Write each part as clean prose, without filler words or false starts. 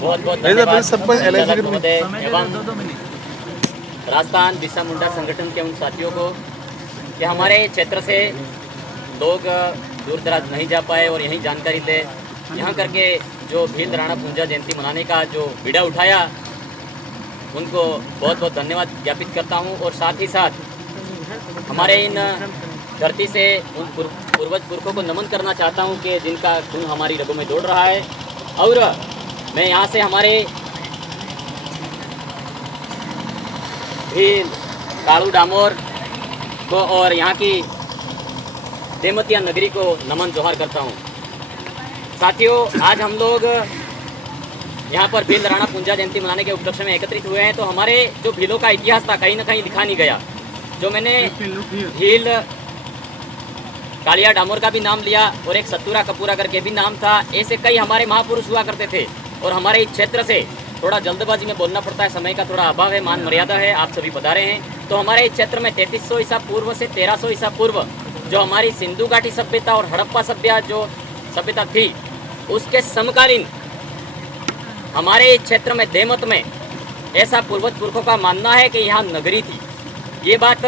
बहुत बहुत धन्यवाद महोदय एवं राजस्थान बिरसा मुंडा संगठन के उन साथियों को कि हमारे क्षेत्र से लोग दूर दराज नहीं जा पाए और यहीं जानकारी दे यहाँ करके जो भील राणा पूंजा जयंती मनाने का जो बीड़ा उठाया, उनको बहुत बहुत धन्यवाद ज्ञापित करता हूँ। और साथ ही साथ हमारे इन धरती से उन पूर्वज पुरखों को नमन करना चाहता हूँ कि जिनका खून हमारी रगों में दौड़ रहा है। और मैं यहाँ से हमारे भील कालू डामोर को और यहाँ की देमतिया नगरी को नमन जोहार करता हूँ। साथियों, आज हम लोग यहाँ पर भील राणा पूंजा जयंती मनाने के उपलक्ष्य में एकत्रित हुए हैं। तो हमारे जो भीलों का इतिहास था कहीं ना कहीं लिखा नहीं गया। जो मैंने भील कालिया डामोर का भी नाम लिया और एक सत्तूरा कपूरा करके भी नाम था, ऐसे कई हमारे महापुरुष हुआ करते थे। और हमारे इस क्षेत्र से थोड़ा जल्दबाजी में बोलना पड़ता है, समय का थोड़ा अभाव है, मान मर्यादा है, आप सभी बता रहे हैं। तो हमारे इस क्षेत्र में 3300 ईसा पूर्व से 1300 ईसा पूर्व जो हमारी सिंधु घाटी सभ्यता और हड़प्पा सभ्यता थी, उसके समकालीन हमारे इस क्षेत्र में देमत में ऐसा पूर्वज पुरखों का मानना है कि यहाँ नगरी थी। ये बात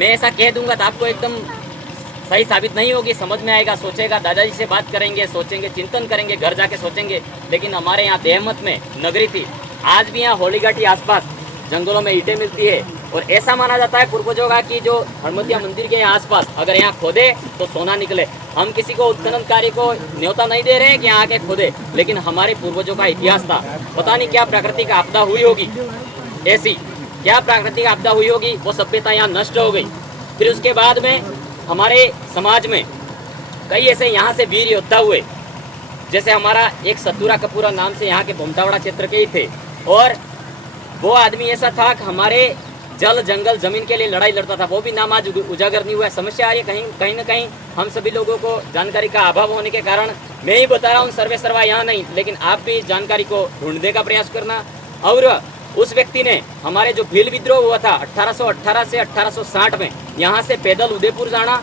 मैं ऐसा कह दूंगा तो आपको एकदम सही साबित नहीं होगी, समझ में आएगा, सोचेगा, दादाजी से बात करेंगे, सोचेंगे, चिंतन करेंगे, घर जाके सोचेंगे। लेकिन हमारे यहाँ देहमत में नगरी थी। आज भी यहाँ होली घाटी आसपास जंगलों में ईंटें मिलती है और ऐसा माना जाता है पूर्वजों का कि जो हनुमतिया मंदिर के आसपास अगर यहाँ खोदे तो सोना निकले। हम किसी को उत्खनन कार्य को न्योता नहीं दे रहे हैं कि यहाँ आके खोदे, लेकिन हमारे पूर्वजों का इतिहास था। पता नहीं क्या प्राकृतिक आपदा हुई होगी, ऐसी क्या प्राकृतिक आपदा हुई होगी, वो सभ्यता यहाँ नष्ट हो गई। फिर उसके बाद में हमारे समाज में कई ऐसे यहाँ से वीर योद्धा हुए, जैसे हमारा एक सत्तूरा कपूरा नाम से यहाँ के भोमतावाड़ा क्षेत्र के ही थे। और वो आदमी ऐसा था कि हमारे जल जंगल जमीन के लिए लड़ाई लड़ता था, वो भी नाम आज उजागर नहीं हुआ है। समस्या आ रही है कहीं ना कहीं हम सभी लोगों को जानकारी का अभाव होने के कारण। मैं ही बता रहा हूँ सर्वे सर्वा यहाँ नहीं, लेकिन आप भी जानकारी को ढूंढने का प्रयास करना। और उस व्यक्ति ने हमारे जो भील विद्रोह हुआ था 1818 से 1860 में यहाँ से पैदल उदयपुर जाना,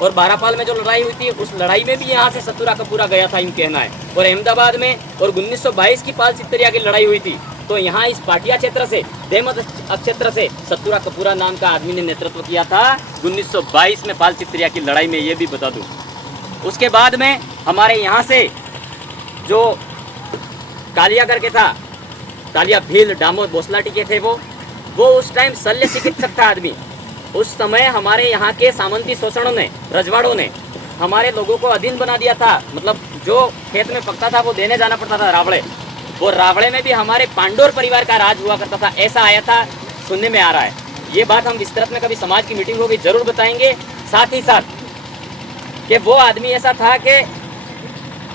और बारापाल में जो लड़ाई हुई थी उस लड़ाई में भी यहाँ से सत्तूरा कपूरा गया था, यूँ कहना है। और अहमदाबाद में और 1922 की पाल चित्तरिया की लड़ाई हुई थी, तो यहाँ इस पाटिया क्षेत्र से देमत क्षेत्र से सत्तूरा कपूरा नाम का आदमी ने नेतृत्व किया था 1922 में पाल चित्तरिया की लड़ाई में, ये भी बता दूँ। उसके बाद में हमारे यहाँ से जो कालिया करके था, कालिया भील डामोर बोसलाटी के थे, वो उस टाइम शल्य चिकित्सक था आदमी। उस समय हमारे यहाँ के सामंती शोषणों ने, रजवाड़ों ने हमारे लोगों को अधीन बना दिया था। मतलब जो खेत में पकता था वो देने जाना पड़ता था रावड़े। वो रावड़े में भी हमारे पांडोर परिवार का राज हुआ करता था, ऐसा आया था, सुनने में आ रहा है। ये बात हम विस्तृत में कभी समाज की मीटिंग होगी जरूर बताएंगे। साथ ही साथ कि वो आदमी ऐसा था कि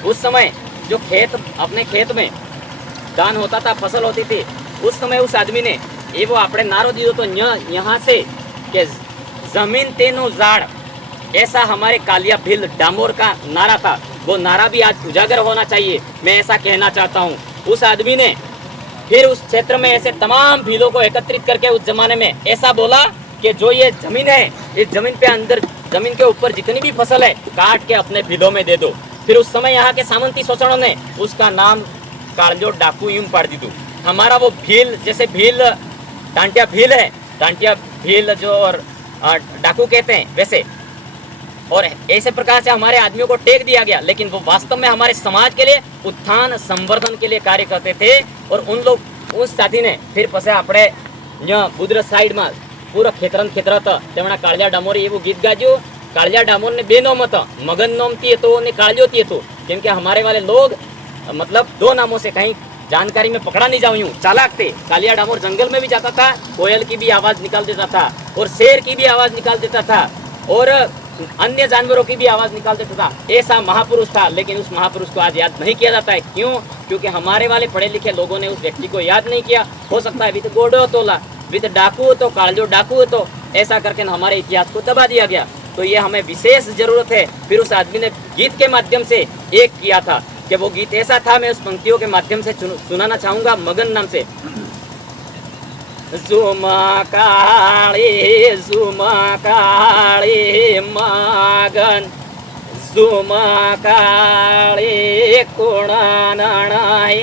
उस समय जो अपने खेत में दान होता था, फसल होती थी, उस समय उस आदमी ने ये वो आपने नारो दियो तो यहाँ से कि जमीन तेनो जाड़, ऐसा हमारे कालिया भील डामोर का नारा था। वो नारा भी आज उजागर होना चाहिए, मैं ऐसा कहना चाहता हूँ। उस आदमी ने फिर उस क्षेत्र में ऐसे तमाम भीलों को एकत्रित करके उस जमाने में ऐसा बोला कि जो ये जमीन है, इस जमीन पे अंदर जमीन के ऊपर जितनी भी फसल है काट के अपने भीलों में दे दो। फिर उस समय यहाँ के सामंती शोषणों ने उसका नाम कालजो डाकू यूं पाड़ दी। हमारा वो भील, जैसे भील टांटिया भील है, टांटिया भील जो और डाकू कहते हैं वैसे, और ऐसे प्रकार से हमारे आदमियों को टेक दिया गया। लेकिन वो वास्तव में हमारे समाज के लिए उत्थान संवर्धन के लिए कार्य करते थे। और उस साथी ने फिर पसे આપણે बुद्र साइड में पूरा ખેતરત તેમણે કાળિયા ડામોરે એવું ગીત ગાજ્યું। કાળિયા ડામોર ने 2 नाम હતા, મગન નામથી હતો અને કાળિયોથી હતો। કેમ કે हमारे वाले लोग मतलब 2 नामों से कहीं जानकारी में पकड़ा नहीं जाऊँ, चालाक थे। कालिया डामोर जंगल में भी जाता था, कोयल की भी आवाज़ निकाल देता था और शेर की भी आवाज़ निकाल देता था और अन्य जानवरों की भी आवाज़ निकाल देता था। ऐसा महापुरुष था, लेकिन उस महापुरुष को आज याद नहीं किया जाता है। क्यों? क्योंकि हमारे वाले पढ़े लिखे लोगों ने उस व्यक्ति को याद नहीं किया। हो सकता है विद गोडो तोला, विद डाकू तो कालजो डाकू तो ऐसा करके हमारे इतिहास को दबा दिया गया। तो ये हमें विशेष जरूरत है। फिर उस आदमी ने गीत के माध्यम से एक किया था कि वो गीत ऐसा था, मैं उस पंक्तियों के माध्यम से सुनाना चाहूँगा। मगन नाम से जुमा काळे मगन, जुमा काळे कोणा नाणे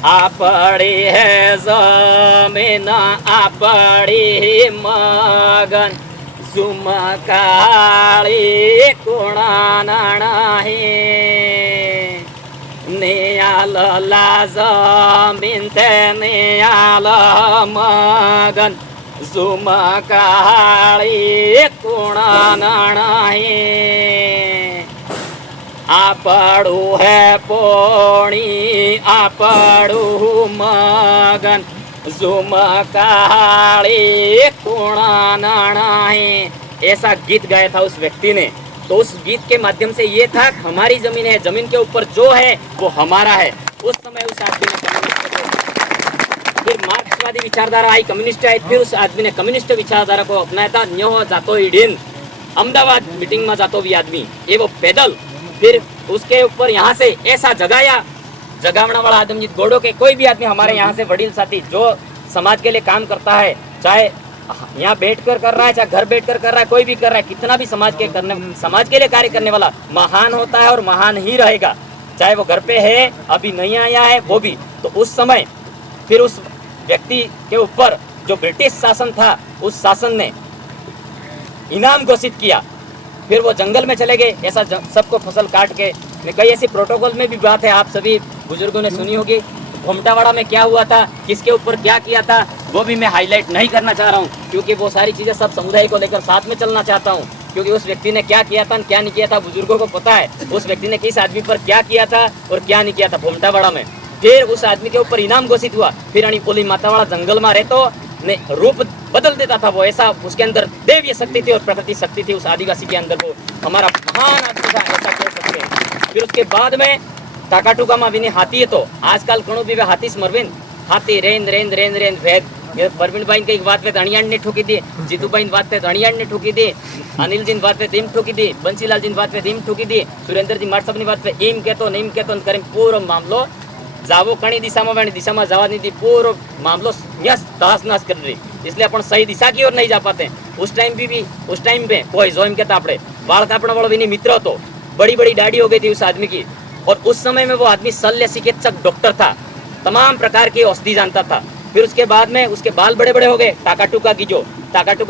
आपड़ी है जमीन आपड़ी मगन झुमकाळी कोणा नाही नियाल जमीन ते नियाल मगन झुमकाळी कोणा नाही आपड़ू है पोणी आपड़ू मगन झुमकाळी कोणा नाही ऐसा गीत गाया था उस व्यक्ति ने। तो उस गीत के माध्यम से ये था हमारी जमीन है, जमीन के ऊपर जो है वो हमारा है। उस समय उस आदमी ने फिर मार्क्सवादी विचारधारा आई, कम्युनिस्ट आई, फिर उस आदमी ने कम्युनिस्ट विचारधारा को अपनाया था। न्यो जातो ईडिन अहमदाबाद मीटिंग में जातो भी आदमी ये वो पैदल फिर उसके ऊपर यहाँ से ऐसा जगाया जगावना वाला आदमजीत गोड़ो के कोई भी आदमी हमारे यहाँ से वडील साथी जो समाज के लिए काम करता है, चाहे यहाँ बैठकर कर रहा है चाहे घर बैठकर कर रहा है, कोई भी कर रहा है, कितना भी समाज के लिए कार्य करने वाला महान होता है और महान ही रहेगा, चाहे वो घर पे है अभी नहीं आया है वो भी। तो उस समय फिर उस व्यक्ति के ऊपर जो ब्रिटिश शासन था उस शासन ने इनाम घोषित किया। फिर वो जंगल में चले गए, ऐसा सबको फसल काट के। कई ऐसी प्रोटोकॉल में भी बात है, आप सभी बुजुर्गों ने सुनी होगी। घोमटावाड़ा में क्या हुआ था, किसके ऊपर क्या किया था, वो भी मैं हाईलाइट नहीं करना चाह रहा हूँ, क्योंकि वो सारी चीज़ें सब समुदाय को लेकर साथ में चलना चाहता हूँ। क्योंकि उस व्यक्ति ने क्या किया था क्या नहीं किया था बुजुर्गों को पता है, उस व्यक्ति ने किस आदमी पर क्या किया था और क्या नहीं किया था घोमटावाड़ा में। फिर उस आदमी के ऊपर इनाम घोषित हुआ। फिर अणी पोली मातावाड़ा जंगल में रहते ने रूप बदल देता था वो, ऐसा उसके अंदर देवीय शक्ति थी और प्रकृति शक्ति थी उस आदिवासी के अंदर। वो हमारा महान आदमी था, ऐसा कह सकते हैं। फिर उसके बाद में टाकाटुका में विनी हाथी है, तो आजकल कणु भी वे हाथी स्मरविन हाथी रेंद रेंद रेंद रेंद भेद। परवीन भाई की बात पे अणियाण ने ठोकी दी, जीतू भाई बात पे अणियाण ने ठोकी दी, अनिल जी बात पे दीम ठोकी दी, बंसीलाल जी बात पे दीम ठोकी दी, सुरेंद्र जी मार सब बात पे एम कहतो नीम कहतो करीम पूरा मामलो जावो कणी दिशा में वणी दिशा में जवा नहीं थी, पूरा मामलो यस तहस नहस कर रही। इसलिए अपन सही दिशा की ओर नहीं जा पाते। उस टाइम पे कोई जो एम कहता अपने बाल कापड़ा वालों भी मित्र तो बड़ी बड़ी दाढ़ी हो गई थी उस आदमी की। और उस समय में वो आदमी शल्य चिकित्सक डॉक्टर था, तमाम प्रकार की औषधि जानता था। फिर उसके बाद में उसके बाल बड़े बड़े हो गए। टाकाटुका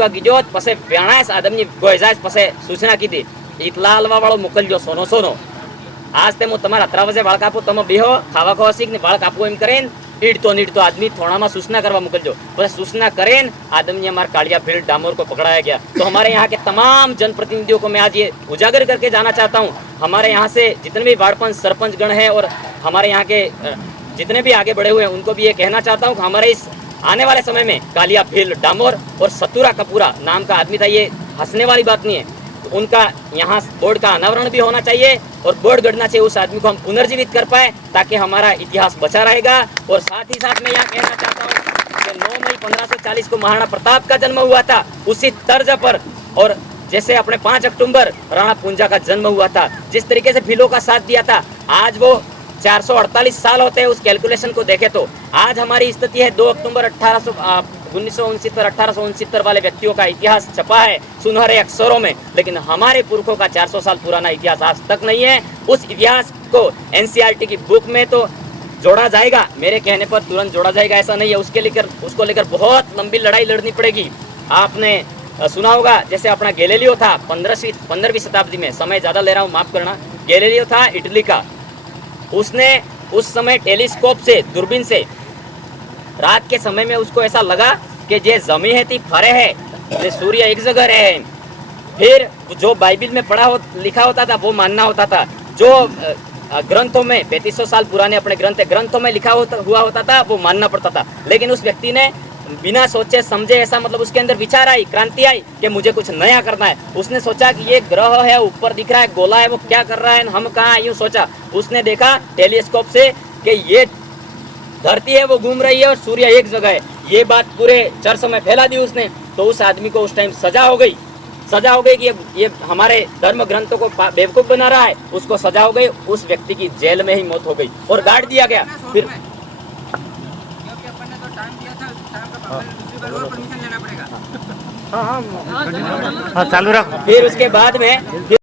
गिजो पसे व्याणास आदमी गोयजास पसे सूचना की थी इतला हलवा वालों मोकलजो सोनो सोनो आज ते तमारा 18 बजे बाल कापो तमे बेहो खावा खावा सीख ने बाल कापो एम करेन ईडतो आदमी थोड़ा में सूचना करवा मोकलजो। बस सूचना करेन आदमी हमारे कालिया फील्ड डामोर को पकड़ाया गया। तो हमारे यहाँ के तमाम जनप्रतिनिधियों को मैं आज ये उजागर करके जाना चाहता हूँ। हमारे यहाँ से जितने भी वार्ड पंच सरपंच गण हैं और हमारे यहाँ के जितने भी आगे बढ़े हुए हैं उनको भी ये कहना चाहता हूँ कि हमारे इस आने वाले समय में कालिया फील्ड डामोर और सतुरा कपूरा नाम का आदमी था, ये हंसने वाली बात नहीं है। तो उनका यहाँ बोर्ड का अनावरण भी होना चाहिए और बोर्ड गढ़ना चाहिए, उस आदमी को हम पुनर्जीवित कर पाए ताकि हमारा इतिहास बचा रहेगा। और साथ ही साथ मैं यहाँ कहना चाहता हूँ कि 9 मई 1540 को महाराणा प्रताप का जन्म हुआ था, उसी तर्ज पर और जैसे अपने 5 अक्टूबर राणा पूंजा का जन्म हुआ था, जिस तरीके से भीलों का साथ दिया था, आज वो 448 साल होते हैं। उस कैलकुलेशन को देखें तो आज हमारी स्थिति है 2 अक्टूबर 1869 वाले व्यक्तियों का इतिहास छपा है सुनहरे अक्षरों में, लेकिन हमारे पुरखों का 400 साल पुराना इतिहास आज तक नहीं है। उस इतिहास को एनसीईआरटी की बुक में तो जोड़ा जाएगा, मेरे कहने पर तुरंत जोड़ा जाएगा ऐसा नहीं है, उसको लेकर बहुत लंबी लड़ाई लड़नी पड़ेगी। आपने सुना होगा जैसे अपना गैलीलियो था 15वीं शताब्दी में, समय ज़्यादा ले रहा हूँ माफ़ करना। गैलीलियो था इटली का, उसने उस समय टेलीस्कोप से दूरबीन से रात के समय में उसको ऐसा लगा कि ये जमी है थी फरे है, ये सूर्य एक जगह रहे। फिर जो बाइबिल में लिखा होता था वो मानना होता था, जो ग्रंथों में 3500 साल पुराने अपने ग्रंथों में लिखा हुआ होता था वो मानना पड़ता था। लेकिन उस व्यक्ति ने बिना सोचे समझे ऐसा मतलब उसके अंदर विचार आई, क्रांति आई कि मुझे कुछ नया करना है। उसने सोचा कि ये ग्रह है ऊपर दिख रहा है, गोला है, वो क्या कर रहा है, हम कहाँ हैं, यूँ सोचा। उसने देखा टेलीस्कोप से कि ये धरती है वो घूम रही है और सूर्य एक जगह है। ये बात पूरे चर्च में फैला दी उसने। तो उस आदमी को उस टाइम सजा हो गई कि ये हमारे धर्म ग्रंथों को बेवकूफ बना रहा है, उसको सजा हो गई। उस व्यक्ति की जेल में ही मौत हो गई और गाड़ दिया गया। फिर हाँ चालू रख। फिर उसके बाद में